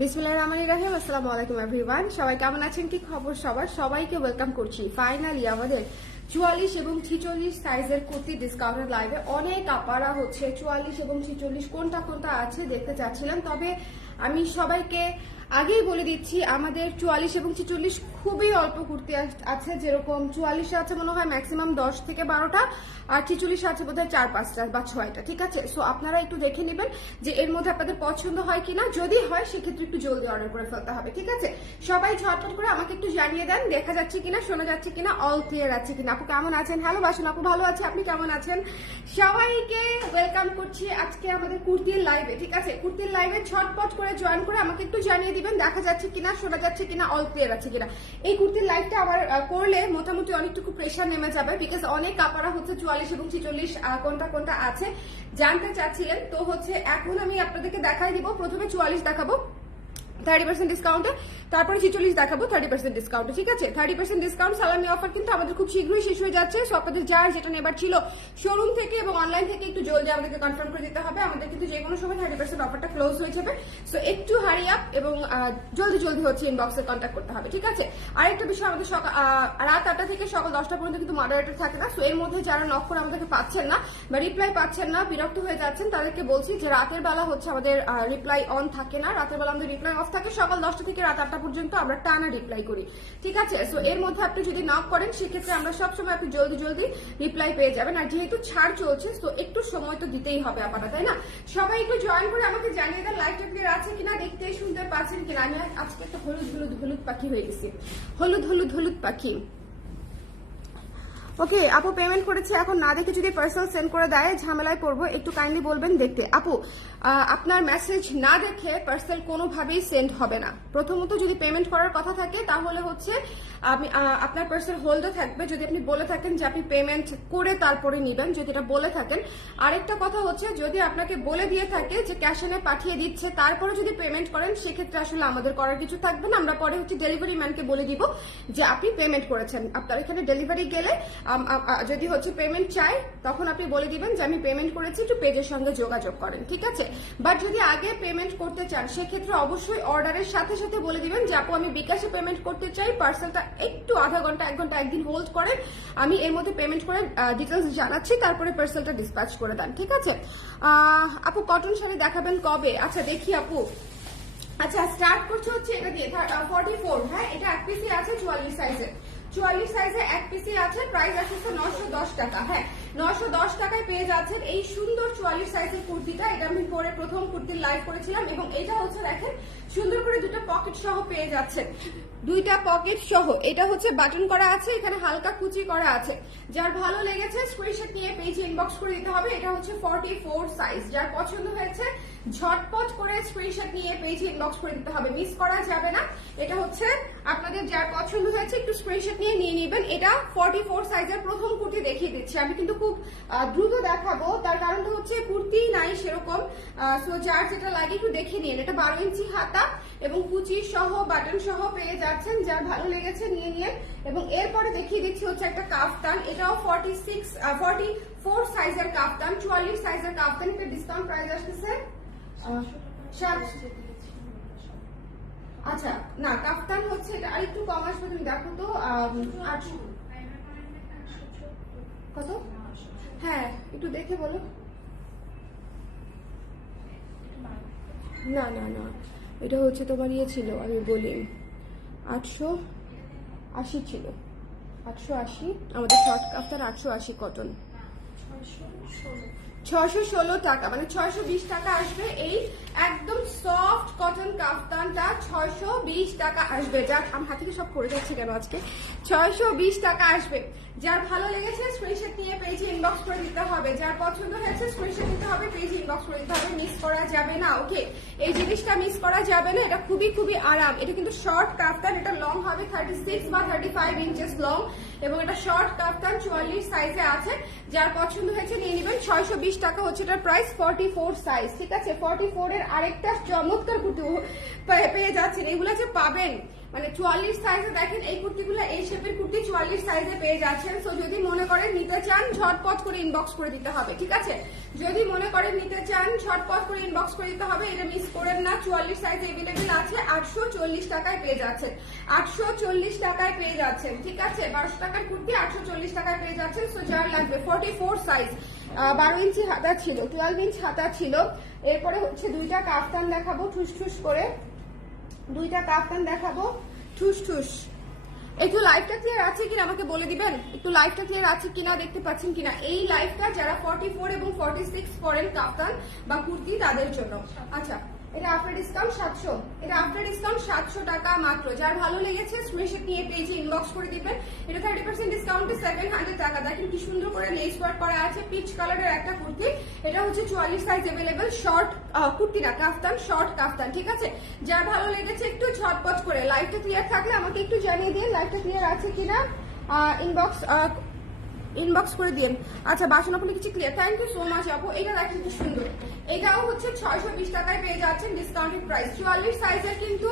বিসমিল্লাহির রহমানির রহিম। আসসালামু আলাইকুম এভরিওয়ান, সবাই কেমন আছেন? কি খবর সবার? সবাইকে ওয়েলকাম করছি। ফাইনালি আমাদের 44 এবং 46 সাইজের কুর্তি ডিসকাউন্টেড লাইভে অনেক আপারা হচ্ছে 44 এবং 46 কোনটা কোনটা আছে দেখতে চাচ্ছিলাম। তবে আমি সবাইকে আগেই বলে দিচ্ছি, আমাদের 44 এবং 46 খুবই অল্প কুর্তি আছে। যেরকম 44 আছে মনে হয় ম্যাক্সিমাম 10 থেকে 12টা, আর 46 আছে বোধহয় 4-5টা বা 6টা। ঠিক আছে, সো আপনারা একটু দেখে নেবেন যে এর মধ্যে আপনাদের পছন্দ হয় কিনা। যদি হয় সেক্ষেত্রে একটু জলদি অর্ডার করে ফেলতে হবে। ঠিক আছে, সবাই ঝটপট করে আমাকে একটু জানিয়ে দেন দেখা যাচ্ছে কিনা, শোনা যাচ্ছে কিনা, অল ক্লিয়ার আছে কিনা। আপু কেমন আছেন? হ্যালো বাসন আপু, ভালো আছে, আপনি কেমন আছেন? সবাইকে ওয়েলকাম করছি আজকে আমাদের কুর্তির লাইভে। ঠিক আছে, কুর্তির লাইভে ঝটপট করে জয়েন করে আমাকে একটু জানিয়ে দিবেন দেখা যাচ্ছে কিনা, শোনা যাচ্ছে কিনা, অল ক্লিয়ার আছে কিনা। এই কুর্তির লাইভটা আবার করলে মোটামুটি অনেকটুকু প্রেশার নেমে যাবে, বিকজ অনেক কাপড়া হচ্ছে 44 এবং 46 কোনটা কোনটা আছে জানতে চাচ্ছিলেন। তো হচ্ছে এখন আমি আপনাদেরকে দেখাই দিব। প্রথমে 44 দেখাবো 30% ডিসকাউন্টে, তারপরে 46 দেখাবো 30% ডিসকাউন্টে। ঠিক আছে, 30% ডিসকাউন্ট সালামি অফার কিন্তু আমাদের খুব শীঘ্রই শেষ হয়ে যাচ্ছে। সো আপনাদের যার যেটা নেবার ছিল শোরুম থেকে এবং অনলাইন থেকে একটু জলদি আমাদেরকে কনফার্ম করে দিতে হবে। আমাদের কিন্তু যে কোনো সময় 30% অফারটা ক্লোজ হয়ে যাবে। সো একটু হারি আপ এবং জলদি জলদি হচ্ছে ইনবক্সে কন্ট্যাক্ট করতে হবে। ঠিক আছে, আরেকটা বিষয়, আমাদের রাত 8টা থেকে সকাল 10টা পর্যন্ত কিন্তু মডারেটর থাকে না। সো এর মধ্যে যারা নক করে আমাদেরকে পাচ্ছেন না বা রিপ্লাই পাচ্ছেন না, বিরক্ত হয়ে যাচ্ছেন, তাদেরকে বলছি যে রাতের বেলা হচ্ছে আমাদের রিপ্লাই অন থাকে না। রাতের বেলা আমাদের রিপ্লাই অফ থাকে, সকাল 10টা থেকে রাত 8টা পর্যন্ত আমরা টানা রিপ্লাই করি। ঠিক আছে, সো এর মধ্যে আপনি যদি নক করেন সেক্ষেত্রে আমরা সবসময় আপনি জলদি জলদি রিপ্লাই পেয়ে যাবেন। আর যেহেতু ছাড় চলছে তো একটু সময় তো দিতেই হবে আপনারা, তাই না? সবাই একটু জয়েন করে আমাকে জানিয়ে দেন লাইভটা ক্লিয়ার আছে কিনা, দেখতে শুনতে পাচ্ছেন কিনা। আমি আজকে একটা হলুদ হলুদ হলুদ পাখি হয়ে গেছি, হলুদ হলুদ হলুদ পাখি। ওকে আপু, পেমেন্ট করেছে, এখন না দেখে যদি পার্সেল সেন্ড করে দেয় ঝামেলায় পড়বো, একটু কাইন্ডলি বলবেন দেখতে। আপু আপনার মেসেজ না দেখে পার্সেল কোনোভাবেই সেন্ড হবে না। প্রথমত যদি পেমেন্ট করার কথা থাকে তাহলে হচ্ছে আমি আপনার পার্সেল হোল্ডে থাকবে যদি আপনি বলে থাকেন যে আপনি পেমেন্ট করে তারপরে নিবেন, যদি এটা বলে থাকেন। আরেকটা কথা হচ্ছে, যদি আপনাকে বলে দিয়ে থাকে যে ক্যাশ এনে পাঠিয়ে দিচ্ছে তারপরে যদি পেমেন্ট করেন সেক্ষেত্রে আসলে আমাদের করার কিছু থাকবে না। আমরা পরে হচ্ছে ডেলিভারি ম্যানকে বলে দিব যে আপনি পেমেন্ট করেছেন। আপনার এখানে ডেলিভারি গেলে যদি হচ্ছে পেমেন্ট চাই তখন আপনি বলে দিবেন যে আমি পেমেন্ট করেছি, একটু পেজের সঙ্গে যোগাযোগ করেন। ঠিক আছে, বাট যদি আগে পেমেন্ট করতে চান সেক্ষেত্রে অবশ্যই অর্ডারের সাথে সাথে বলে দিবেন যে আপু আমি বিকাশে পেমেন্ট করতে চাই, পার্সেলটা একটু আধা ঘন্টা 1 ঘন্টা একদিন হোল্ড করেন, আমি এর মধ্যে পেমেন্ট করে ডিটেলস জানাচ্ছি, তারপরে পার্সেলটা ডিসপ্যাচ করে দেন। ঠিক আছে, আপু কটন শাড়ি দেখাবেন কবে? আচ্ছা দেখি আপু। আচ্ছা স্টার্ট করছে হচ্ছে এটা দিয়ে 44। হ্যাঁ, এটা এক পিসি আছে 44 সাইজের। 44 সাইজে এক পিসি আছে, প্রাইস আসছে 910 টাকা। হ্যাঁ, 910 টাকায় পেয়ে যাচ্ছেন এই সুন্দর 44 সাইজের কুর্তিটা। এটা আমি পরে প্রথম কুর্তির লাইভ করেছিলাম এবং এটা হচ্ছে দেখেন সুন্দর করে দুটো পকেট সহ পেয়ে যাচ্ছেন, দুইটা পকেট সহ। এটা হচ্ছে বাটন করা আছে, এখানে হালকা কুচি করা আছে। যার ভালো লেগেছে স্ক্রিনশট নিয়ে পেজে ইনবক্স করে দিতে হবে। এটা হচ্ছে 44 সাইজ। যার পছন্দ হয়েছে ঝটপট করে স্ক্রিনশট নিয়ে পেজে ইনবক্স করে দিতে হবে, মিস করা যাবে না। এটা হচ্ছে আপনাদের যার পছন্দ হয়েছে একটু স্ক্রিনশট নিয়ে নিয়ে নেবেন। এটা 44 সাইজের প্রথম কুর্তি দেখিয়ে দিচ্ছি আমি, কিন্তু খুব দ্রুত দেখাবো তার কারণটা হচ্ছে কুর্তি নাই সেরকম। সো যার যেটা লাগে একটু দেখে নিন। এটা 12 ইঞ্চি হাতা এবং কুচি সহ বাটন সহ পেয়ে যাচ্ছেন। যার ভালো লেগেছে নিয়ে নিন। এবং এরপরে দেখিয়ে দিচ্ছি হচ্ছে একটা কাফতান, এটাও 44 সাইজের কাফতান, 44 সাইজের কাফতান। এটা ডিসকাউন্ট প্রাইস আসতেছে আচ্ছা না, কাফতান হচ্ছে এটা আরেকটু কম আসবে। তুমি দেখো তো 800 কত? হ্যাঁ একটু দেখে বলো। না না না, এটা হচ্ছে তোমার ইয়ে ছিল, আমি বলি 880 ছিল, 880 আমাদের শর্ট কাফতান, 880 কটন, 616 টাকা, মানে 620 টাকা আসবে। এই একদম সফট কটন কাফতানটা 620 টাকা আসবে। যার আমার হাতে সব পড়ে যাচ্ছে কেন আজকে, 620 টাকা আসবে। যার ভালো লেগেছে স্ক্রিনশট নিয়ে পেজে ইনবক্স করে দিতে হবে, যার পছন্দ হয়েছে স্ক্রিনশট নিতে হবে, পেজে ইনবক্স করে দিতে হবে, মিস করা যাবে না। ওকে, এই জিনিসটা মিস করা যাবে না। এটা খুবই খুবই আরাম। এটা কিন্তু শর্ট কাফতান, এটা লং হবে 36 বা 35 ইঞ্চেস লং এবং এটা শর্ট কাফতান 44 সাইজে আছে। যার পছন্দ হয়েছে নিয়ে নেবেন। 620 টাকা হচ্ছে এটার প্রাইস, 44 সাইজ। ঠিক আছে, 44 এর আরেকটা চমৎকার কুর্তি পেয়ে যাচ্ছেন। এগুলো যে পাবেন মানে 44 সাইজে, দেখেন এই কুর্তিগুলো, এই শেপের কুর্তি 44 সাইজে পেয়ে যাচ্ছেন। সো যদি মনে করেন নিতে চান ঝটপট করে ইনবক্স করে দিতে হবে। ঠিক আছে, যদি মনে করেন নিতে চান ঝটপট করে ইনবক্স করে দিতে হবে, এটা মিস করেন না। 44 সাইজ এভেলেবেল আছে, 840 টাকায় পেয়ে যাচ্ছেন, 840 টাকায় পেয়ে যাচ্ছেন, ঠিক আছে। 1200 টাকার কুর্তি 840 টাকায় পেয়ে যাচ্ছেন। সো যার লাগবে 44 সাইজ, 12 ইঞ্চি হাতা ছিল, 12 ইঞ্চ হাতা ছিল। এরপরে হচ্ছে দুইটা কাফতান দেখাবো ঠুস ঠুস করে, দুইটা কাফতান দেখাবো ঠুস ঠুস। একটু লাইভটা ক্লিয়ার আছে কিনা আমাকে বলে দিবেন, একটু লাইভটা ক্লিয়ার আছে কিনা, দেখতে পাচ্ছেন কিনা। এই লাইভটা যারা 44 এবং 46 পরেন কাফতান বা কুর্তি তাদের জন্য। আচ্ছা, এটা আফটার ডিসকাউন্ট 700, এটা আফটার ডিসকাউন্ট 700 টাকা মাত্র। যার ভালো লেগেছে স্ক্রিনশট নিয়ে পেজে ইনবক্স করে দিবেন। এটা 30% ডিসকাউন্টে 700 টাকা। দেখেন কি সুন্দর করে লেস ওয়ার্ক করা আছে, পিচ কালারের একটা কুর্তি। এটা হচ্ছে 44 সাইজ এভেলেবেল, শর্ট কুর্তি না, কাফতান, শর্ট কাফতান, ঠিক আছে। যার ভালো লেগেছে একটু ঝটপট করে, লাইভটা ক্লিয়ার থাকলে আমাকে একটু জানিয়ে দিন লাইভটা ক্লিয়ার আছে কিনা, ইনবক্স করে দিন। আচ্ছা, বাসন আপনি কিছু clear, thank you so much আপু। এটা দেখেন কি সুন্দর, এটাও হচ্ছে 620 টাকায় পেয়ে যাচ্ছেন ডিসকাউন্টেড প্রাইস। 44 সাইজের কিন্তু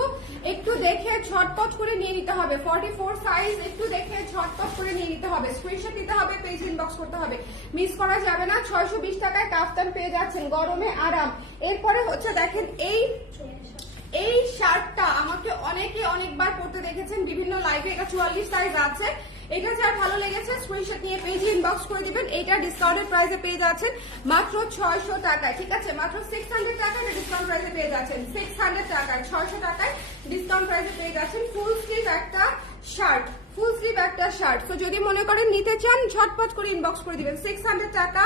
একটু দেখে ঝটপট করে নিয়ে নিতে হবে। 44 সাইজ একটু দেখে ঝটপট করে নিয়ে নিতে হবে, স্ক্রিনশট নিতে হবে, পেজ ইনবক্স করতে হবে, মিস করা যাবে না। 620 টাকায় কাফতান পেয়ে যাচ্ছেন, গরমে আরাম। এরপরে হচ্ছে দেখেন এই শার্টটা আমাকে অনেকে অনেকবার পরতে দেখেছেন বিভিন্ন লাইভে, এটা 44 সাইজ আছে। এটা যার ভালো লেগেছে স্ক্রিনশট নিয়ে পেজে ইনবক্স করে দিবেন। এটা ডিসকাউন্টেড প্রাইসে পেয়ে যাচ্ছেন মাত্র 600 টাকায়, ঠিক আছে। মাত্র 600 টাকায় ডিসকাউন্ট প্রাইসে পেয়ে যাচ্ছেন, 600 টাকায়, 600 টাকায় ডিসকাউন্ট প্রাইসে পেয়ে যাচ্ছেন। ফুল স্লিভ একটা শার্ট, ফুল স্লিভ একটা শার্ট। তো যদি মনে করেন নিতে চান ঝটপট করে ইনবক্স করে দিবেন। 600 টাকা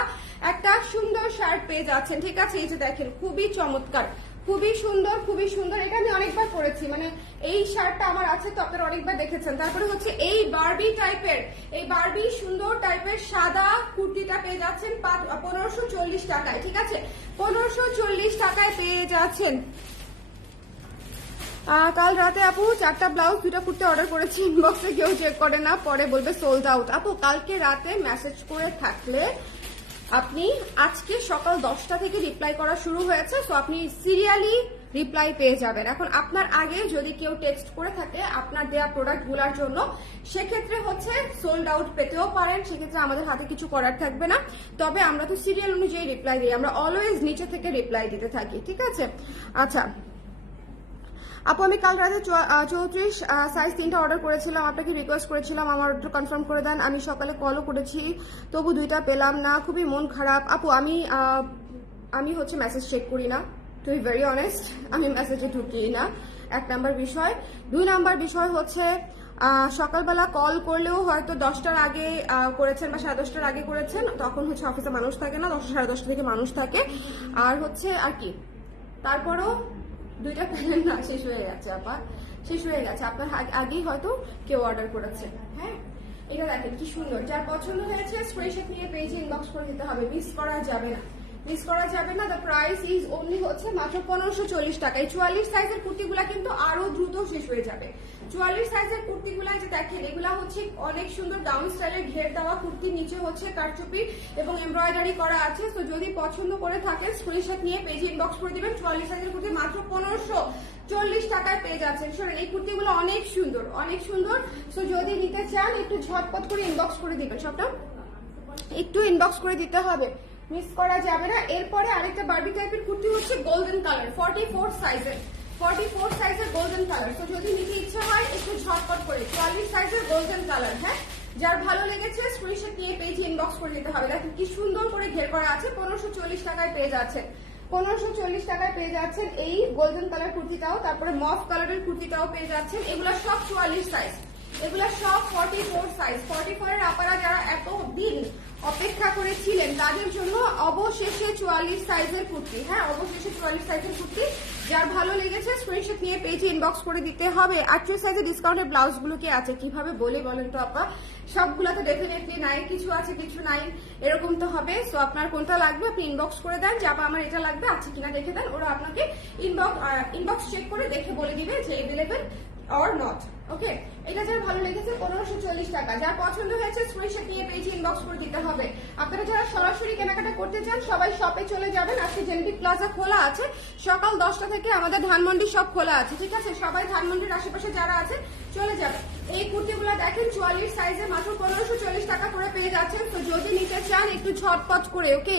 একটা সুন্দর শার্ট পেয়ে যাচ্ছেন, ঠিক আছে। এই যে দেখেন খুবই চমৎকার, খুবই সুন্দর, খুবই সুন্দর। এটা আমি অনেকবার পরেছি, মানে এই শার্টটা আমার আছে, তো আপনারা অনেকবার দেখেছেন। তারপরে হচ্ছে এই বারবি টাইপের, এই বারবি সুন্দর টাইপের সাদা কুর্তিটা পেয়ে যাচ্ছেন 1540 টাকায়, ঠিক আছে। 1540 টাকায় পেয়ে যাচ্ছেন। কাল রাতে আপু 4টা ব্লাউজ 2টা কুর্তি অর্ডার করেছি, ইনবক্সে কেউ চেক করে না, পরে বলবে সোল্ড আউট। আপু কালকে রাতে মেসেজ করে থাকলে আপনি আজকে সকাল 10টা থেকে রিপ্লাই করা শুরু হয়েছে, তো আপনি সিরিয়ালি রিপ্লাই পেয়ে যাবেন। এখন আপনার আগে যদি কেউ টেক্সট করে থাকে আপনার দেয়া প্রোডাক্টগুলোর জন্য, সেক্ষেত্রে হচ্ছে সোল্ড আউট পেতেও পারেন, সেক্ষেত্রে আমাদের হাতে কিছু করার থাকবে না। তবে আমরা তো সিরিয়াল অনুযায়ী রিপ্লাই দিই, আমরা অলওয়েজ নিচে থেকে রিপ্লাই দিতে থাকি, ঠিক আছে। আচ্ছা আপু, আমি কাল রাতে 34 সাইজ 3টা অর্ডার করেছিলাম, আপনাকে রিকোয়েস্ট করেছিলাম আমার অর্ডার কনফার্ম করে দেন। আমি সকালে কলও করেছি, তবু 2টা পেলাম না, খুবই মন খারাপ। আপু আমি হচ্ছে মেসেজ চেক করি না, টু বি ভেরি অনেস্ট, আমি মেসেজে ঢুকি না, 1 নাম্বার বিষয়। 2 নাম্বার বিষয় হচ্ছে সকালবেলা কল করলেও হয়তো 10টার আগে করেছেন বা 10:30টার আগে করেছেন, তখন হচ্ছে অফিসে মানুষ থাকে না, 10টা 10:30 থেকে মানুষ থাকে। আর হচ্ছে আর কি, তারপরও 2টা পেলেন না, শেষ হয়ে গেছে আপা, শেষ হয়ে গেছে। আপনার আগেই হয়তো কেউ অর্ডার করেছে। হ্যাঁ, এটা দেখেন কি সুন্দর, যার পছন্দ হয়েছে স্ক্রিনশট নিয়ে পেজে ইনবক্স করে দিতে হবে, মিস করা যাবে না, মিস করা যাবে না। দ্য প্রাইস ইজ অনলি হচ্ছে মাত্র 1540 টাকায়। 44 সাইজের কুর্তিগুলা কিন্তু আরো দ্রুত শেষ হয়ে যাবে। 44 সাইজের কুর্তিগুলা যে দেখেন, এগুলা হচ্ছে অনেক সুন্দর গাউন স্টাইলের ঘের দেওয়া কুর্তি, নিচে হচ্ছে কারচুপি এবং এমব্রয়ডারি করা আছে। তো যদি পছন্দ করে থাকেন স্ক্রিনশট নিয়ে পেজে ইনবক্স করে দিবেন। 44 সাইজের কুর্তি মাত্র 1540 টাকায় পেয়ে যাচ্ছেন। শোনেন, এই কুর্তিগুলো অনেক সুন্দর, অনেক সুন্দর। তো যদি নিতে চান একটু ঝটপট করে ইনবক্স করে দিবেন, সবটা একটু ইনবক্স করে দিতে হবে, মিস করা যাবে না। এরপরে আরেকটা বারবি টাইপের কুর্তি হচ্ছে গোল্ডেন কালার, 44 সাইজের, 44 সাইজের গোল্ডেন কালার। তো যদি নিতে ইচ্ছা হয় একটু ঝটপট করে 44 সাইজের গোল্ডেন কালার। হ্যাঁ, যার ভালো লেগেছে স্ক্রিনশট নিয়ে পেজে ইনবক্স করে দিতে হবে। দেখেন কি সুন্দর করে ঘের করা আছে, 1540 টাকায় পেয়ে যাচ্ছেন, 1540 টাকায় পেয়ে যাচ্ছেন এই গোল্ডেন কালার কুর্তিটাও। তারপরে মফ কালারের কুর্তিটাও পেয়ে যাচ্ছেন। এগুলা সব 44 সাইজ, এগুলা সব 44 সাইজ। 44 এর আপনারা যারা এতদিন অপেক্ষা করেছিলেন তাদের জন্য অবশেষে 44 সাইজের কুর্তি। হ্যাঁ, অবশেষে 44 সাইজের কুর্তি। যার ভালো লেগেছে স্ক্রিনশট নিয়ে পেজে ইনবক্স করে দিতে হবে। 38 সাইজের ডিসকাউন্টের ব্লাউজ গুলো কি আছে, কিভাবে বলে বলেন তো আপা? সবগুলো তো ডেফিনেটলি নাই, কিছু আছে কিছু নাই, এরকম তো হবে। সো আপনার কোনটা লাগবে আপনি ইনবক্স করে দেন, যে আপা আমার এটা লাগবে, আছে কিনা দেখে দেন। ওরা আপনাকে ইনবক্স চেক করে দেখে বলে দিবে যে অ্যাভেলেবেল অর নট। ওকে, এটা যার ভালো লেগেছে 1540 টাকা, যার পছন্দ হয়েছে স্ক্রিনশট নিয়ে পেজে ইনবক্স করে দিতে হবে। আপনারা যারা সরাসরি কেনাকাটা করতে চান সবাই শপে চলে যাবেন। আজকে জেনেটিক প্লাজা খোলা আছে, সকাল 10টা থেকে আমাদের ধানমন্ডি সব খোলা আছে, ঠিক আছে? সবাই ধানমন্ডির আশেপাশে যারা আছে চলে যাবে। এই কুর্তিগুলো দেখেন 44 সাইজে মাত্র 1540 টাকা করে পেয়ে যাচ্ছেন। তো যদি নিতে চান একটু ঝটপট করে, ওকে?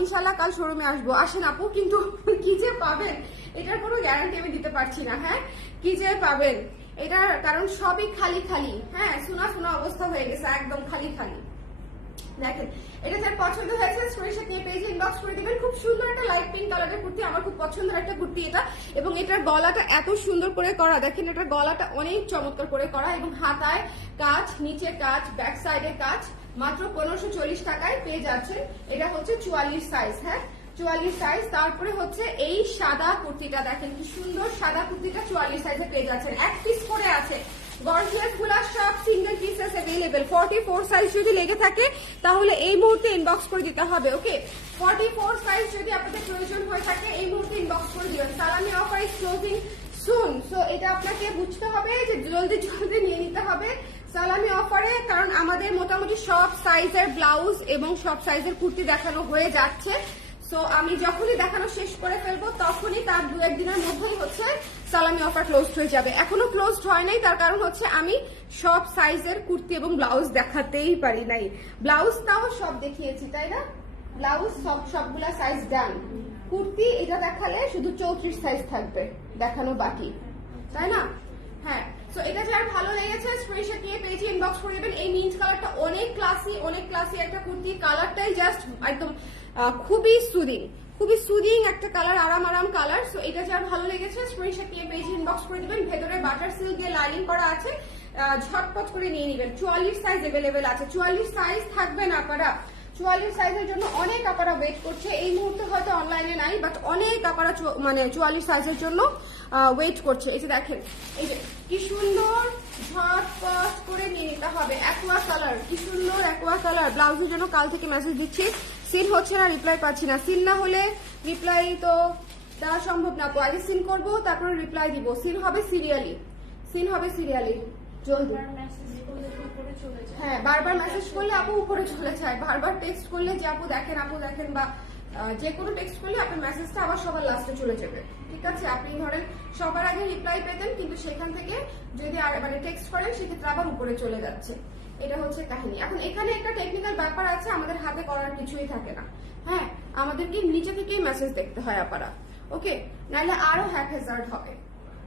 ইনশাল্লাহ কাল শোরুমে আসবো, আসেন আপু। কিন্তু কি যে পাবেন এটার কোনো গ্যারান্টি আমি দিতে পারছি না। হ্যাঁ, কি যে পাবেন এটার কারণ সবই খালি খালি, হ্যাঁ, শোনা শোনা অবস্থা হয়ে গেছে, একদম খালি খালি। দেখেন, এটা যার পছন্দ হয়েছে স্ক্রিনশট নিয়ে পেজে ইনবক্স করে দিবেন। খুব সুন্দর একটা লাইট পিঙ্ক কালারের কুর্তি, আমার খুব পছন্দের একটা কুর্তি এটা। এবং এটার গলাটা এত সুন্দর করে করা, দেখেন এটার গলাটা অনেক চমৎকার করে করা, এবং হাতায় কাজ, নিচে কাজ, ব্যাক সাইডে কাজ, মাত্র 1540 টাকায় পেয়ে যাচ্ছেন। এটা হচ্ছে 44 সাইজ, হ্যাঁ 44 সাইজ। তারপরে হচ্ছে এই সাদা কুর্তিটা দেখেন কি সুন্দর, সাদা কুর্তিটা 44 সাইজে পেয়ে যাচ্ছেন। এক পিস করে আছে, গর্জিয়াস গুলা সব সিঙ্গেল পিসেস अवेलेबल। 44 সাইজ যদি লেগে থাকে তাহলে এই মুহূর্তে ইনবক্স করে দিতে হবে, ওকে? 44 সাইজ যদি আপনাদের প্রয়োজন হয়ে থাকে এই মুহূর্তে ইনবক্স করে দিবেন। সালামি offer is closing soon, so এটা আপনাকে বুঝতে হবে যে জলদি জলদি নিয়ে নিতে হবে সালামি অফারে, কারণ আমাদের মোটামুটি সব সাইজের ব্লাউজ এবং সব সাইজের কুর্তি দেখানো হয়ে যাচ্ছে। সো আমি যখনই দেখানো শেষ করে ফেলবো তখনই তার 2-1 দিনের মধ্যেই হচ্ছে সালামি অফার ক্লোজ হয়ে যাবে। এখনো ক্লোজ হয় নাই, তার কারণ হচ্ছে আমি সব সাইজের কুর্তি এবং ব্লাউজ দেখাতেই পারি নাই। ব্লাউজটাও সব দেখিয়েছি, তাই না? ব্লাউজ সবগুলা সাইজ ডান, কুর্তি এটা দেখালে শুধু 34 সাইজ থাকবে দেখানো বাকি, তাই না? হ্যাঁ, সো এটা যার ভালো লেগেছে স্ক্রিনশট নিয়ে পেজে ইনবক্স করে দেবেন। এই মিন্ট কালারটা অনেক ক্লাসি একটা কুর্তি, কালারটাই জাস্ট একদম খুবই সুদিং একটা কালার, আরাম কালার। সো এটা যার ভালো লেগেছে স্ক্রিনশট নিয়ে পেজে ইনবক্স করে দিবেন। ভেতরে বাটার সিল্ক দিয়ে লাইনিং করা আছে, ঝটপট করে নিয়ে নেবেন। 44 সাইজ अवेलेबल আছে, 44 সাইজ থাকবে না আপনারা। 44 সাইজের জন্য অনেক আপনারা ওয়েট করছে, এই মুহূর্তে হয়তো অনলাইনে নাই, বাট অনেক আপনারা মানে 44 সাইজের জন্য ওয়েট করছে। এই যে দেখেন, এই যে কি সুন্দর, ঝটপট করে নিয়ে নিতে হবে। অ্যাকোয়া কালার, কি সুন্দর অ্যাকোয়া কালার। ব্লাউজের জন্য কাল থেকে মেসেজ দিচ্ছি, সিন হচ্ছে না, রিপ্লাই পাচ্ছি না। সিন না হলে রিপ্লাই তো দেওয়া সম্ভব না, আগে সিন করবো তারপরে রিপ্লাই দিব। সিন হবে সিরিয়ালি, জলদি। হ্যাঁ, বারবার মেসেজ করলে আপু উপরে চলে যায়, বারবার টেক্সট করলে যে আপু দেখেন বা যে কোনো টেক্সট করলে আপনার মেসেজটা আবার সবার লাস্টে চলে যাবে, ঠিক আছে? আপনি ধরেন সবার আগে রিপ্লাই পেতেন, কিন্তু সেখান থেকে যদি আর মানে টেক্সট করেন সেক্ষেত্রে আবার উপরে চলে যাচ্ছে। এটা হচ্ছে কাহিনী। এখন এখানে একটা টেকনিক্যাল ব্যাপার আছে, আমাদের হাতে করার কিছুই থাকে না। হ্যাঁ, আমাদেরকে নিচে থেকেই মেসেজ দেখতে হয় আপনারা, ওকে? নাহলে আরো হ্যাকহ্যাজার্ড হবে,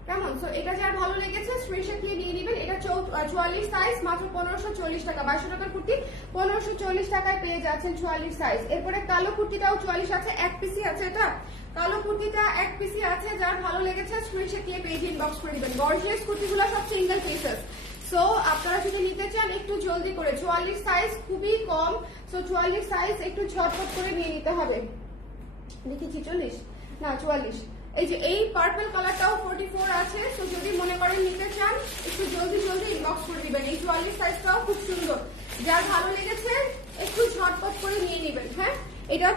কেমন? সো এটা যার ভালো লেগেছে স্ক্রিনশট নিয়ে নেবেন। এটা 44 সাইজ, মাত্র 1540 টাকা। 2200 টাকার কুর্তি 1540 টাকায় পেয়ে যাচ্ছেন 44 সাইজ। এরপরে কালো কুর্তিটাও 44 আছে, এক পিসি আছে। এটা কালো কুর্তিটা এক পিসি আছে, যার ভালো লেগেছে স্ক্রিনশট নিয়ে পেজে ইনবক্স করে দিবেন। গর্জিয়াস কুর্তিগুলো সব সিঙ্গেল পিসেস। সো আপনারা যদি নিতে চান একটু জলদি করে, 44 সাইজ খুবই কম। সো 44 সাইজ একটু ঝটপট করে নিয়ে নিতে হবে। দেখি 46 না 44। এই যে এই পার্পল কালারটাও 44 আছে। সো যদি মনে করেন নিতে চান একটু জলদি ইনবক্স করে দিবেন। এই 44 সাইজটাও খুব সুন্দর, যার ভালো লেগেছে একটু ঝটপট করে নিয়ে নেবেন। হ্যাঁ, এটা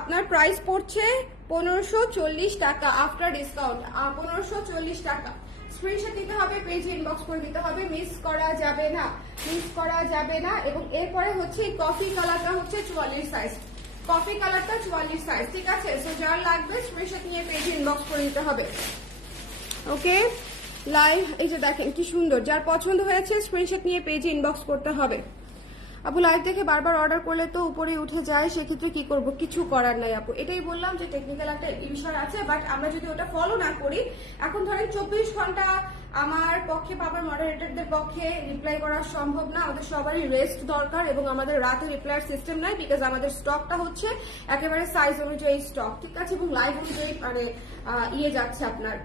আপনার প্রাইস পড়ছে 1540 টাকা আফটার ডিসকাউন্ট, 1540 টাকা। স্ক্রিনশট দিতে হবে, পেজে ইনবক্স করে দিতে হবে, মিস করা যাবে না। এবং এরপরে হচ্ছে কফি কালারটা হচ্ছে 44 সাইজ, কফি কালারটা 44 সাইজ, ঠিক আছে? সো যার লাগবে স্ক্রিনশট নিয়ে পেজে ইনবক্স করে দিতে হবে, ওকে? লাইভ, এই যে দেখেন কি সুন্দর, যার পছন্দ হয়েছে স্ক্রিনশট নিয়ে পেজে ইনবক্স করতে হবে। আপু লাইভ দেখে বারবার অর্ডার করলে তো উপরে উঠে যায়, সেক্ষেত্রে কি করব? কিছু করার নাই আপু, এটাই বললাম যে টেকনিক্যাল একটা বিষয় আছে, বাট আমরা যদি ওটা ফলো না করি, এখন ধরেন 24 ঘন্টা আমার পক্ষে বা আমার মডারেটরদের পক্ষে রিপ্লাই করা সম্ভব না। আমাদের সবারই রেস্ট দরকার, এবং আমাদের রাতে রিপ্লাইয়ের সিস্টেম নাই, বিকজ আমাদের স্টকটা হচ্ছে একেবারে সাইজ অনুযায়ী স্টক, ঠিক আছে? এবং লাইভ অনুযায়ী মানে যাচ্ছে আপনার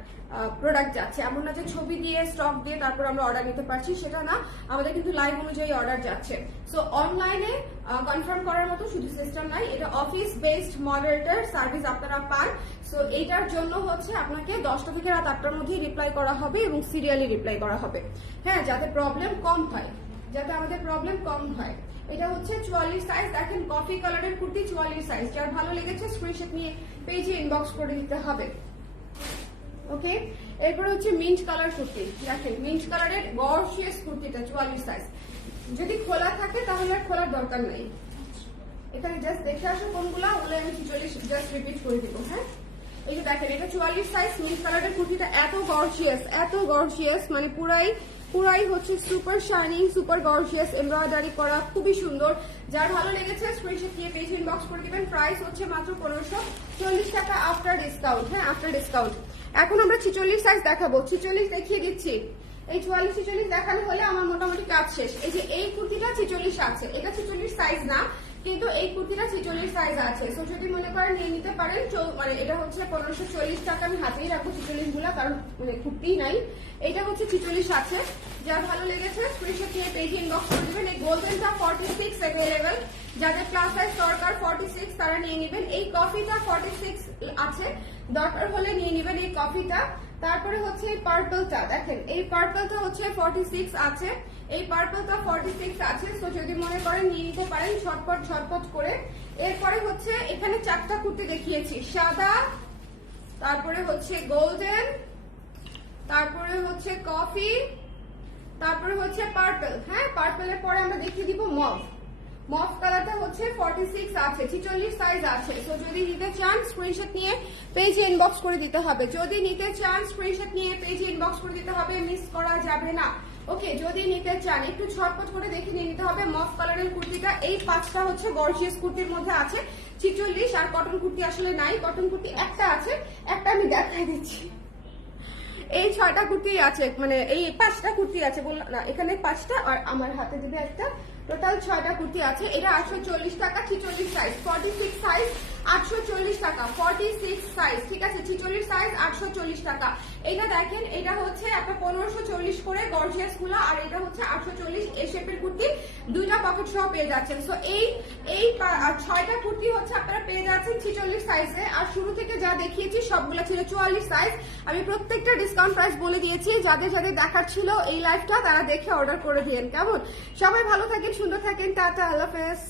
প্রোডাক্ট যাচ্ছে, এমন না যে ছবি দিয়ে স্টক দিয়ে তারপর আমরা অর্ডার নিতে পারছি, সেটা না, আমাদের কিন্তু লাইভ অনুযায়ী অর্ডার যাচ্ছে। সো অনলাইনে কনফার্ম করার মতো শুধু সিস্টেম নাই, এটা অফিস বেসড মডারেটর সার্ভিস আপনারা পান। সো এইটার জন্য হচ্ছে আপনাকে 10টা থেকে রাত 8টার মধ্যে রিপ্লাই করা হবে এবং সিরিয়ালি রিপ্লাই করা হবে, হ্যাঁ, যাতে প্রবলেম কম হয়, যাতে আমাদের প্রবলেম কম হয়। এটা হচ্ছে 44 সাইজ, দেখেন কফি কালারের কুর্তি 44 সাইজ, যার ভালো লেগেছে স্ক্রিনশট নিয়ে পেজে ইনবক্স করে দিতে হবে, ওকে, এরপরে হচ্ছে মিন্ট কালার কুর্তি। দেখেন মিন্ট কালারের গর্জিয়াস কুর্তিটা 44 সাইজ। যদি খোলা থাকে তাহলে আর খোলার দরকার নেই। এখানে জাস্ট দেখে আসো কোনগুলা, ওগুলো আমি 46 জাস্ট রিপিট করে দিব। হ্যাঁ, এই যে দেখেন এটা 44 সাইজ মিন্ট কালারের কুর্তিটা এত গর্জিয়াস, মানে পুরাই হচ্ছে super shining, super gorgeous, embroidery করা, খুবই সুন্দর। যার ভালো লেগেছে স্ক্রিনশট দিয়ে পেজ ইনবক্স করে দিবেন। প্রাইস হচ্ছে মাত্র 1540 টাকা আফটার ডিসকাউন্ট। হ্যাঁ, আফটার ডিসকাউন্ট। এখন আমরা 46 সাইজ দেখাবো, 46 দেখিয়ে দিচ্ছি। এই 44-46 দেখানো হলে আমার মোটামুটি কাজ শেষ। এই যে এই কুর্তিটা 46 আছে, এটা 46 সাইজ না, কিন্তু এই কুর্তিটা 46 সাইজ আছে। সো যদি মনে করেন নিয়ে নিতে পারেন, মানে এটা হচ্ছে 1540 টাকা। আমি হাতেই রাখবো 46 গুলা, কারণ মানে কুর্তিই নাই। এটা হচ্ছে 46 আছে। যার ভালো লেগেছে স্ক্রিনশট নিয়ে পেজ ইনবক্স করে দিবেন। এই গোল্ডেনটা 46 অ্যাভেলেবেল, যাদের প্লাস সাইজ দরকার 46 তারা নিয়ে নেবেন। এই কফিটা 46 আছে, দরকার হলে নিয়ে নেবেন এই কফিটা। তারপরে হচ্ছে এই পার্পলটা, দেখেন এই পার্পলটা হচ্ছে 46 আছে, এই পার্পলটা 46 আছে। সো যদি মনে করেন নিয়ে নিতে পারেন ঝটপট করে। এরপরে হচ্ছে এখানে 4টা কুর্তি দেখিয়েছি, সাদা, তারপরে হচ্ছে গোল্ডেন, তারপরে হচ্ছে কফি, তারপরে হচ্ছে পার্পল। হ্যাঁ, পার্পলের পরে আমরা দেখিয়ে দিব মফ কালারটা হচ্ছে 46 আছে, 46 সাইজ আছে। সো যদি নিতে চান স্ক্রিনশট নিয়ে পেজে ইনবক্স করে দিতে হবে। মিস করা যাবে না। ওকে, যদি নিতে চান একটু ঝটপট করে দেখে নিয়ে নিতে হবে। মফ কালারের কুর্তিটা, এই 5টা হচ্ছে গর্জিয়াস কুর্তির মধ্যে আছে 46। আর কটন কুর্তি আসলে নাই, কটন কুর্তি একটা আছে, একটা আমি দেখাই দিচ্ছি। এই 6টা কুর্তি আছে, মানে এই 5টা কুর্তি আছে বললাম না, এখানে 5টা আর আমার হাতে দিবে একটা, টোটাল 6টা কুর্তি আছে। এটা 840 টাকা, 46 সাইজ, 46 সাইজ 840 টাকা, 46 সাইজ, ঠিক আছে, 46 সাইজ 840 টাকা। এটা দেখেন, এটা হচ্ছে একটা 1540 করে গর্জিয়াস গুলা, আর এটা হচ্ছে 840 এই শেপের কুর্তি, 2টা পকেট সহ পেয়ে যাচ্ছেন। সো এই 6টা কুর্তি হচ্ছে আপনারা পেয়ে যাচ্ছেন 46 সাইজে। আর শুরু থেকে যা দেখিয়েছি সবগুলা ছিল 44 সাইজ। আমি প্রত্যেকটা ডিসকাউন্ট প্রাইস বলে দিয়েছি, যাদের দেখার ছিল এই লাইভটা তারা দেখে অর্ডার করে দিয়েন। কেমন? সবাই ভালো থাকেন, সুন্দর থাকেন, টাটা, আল্লাহ হাফেজ।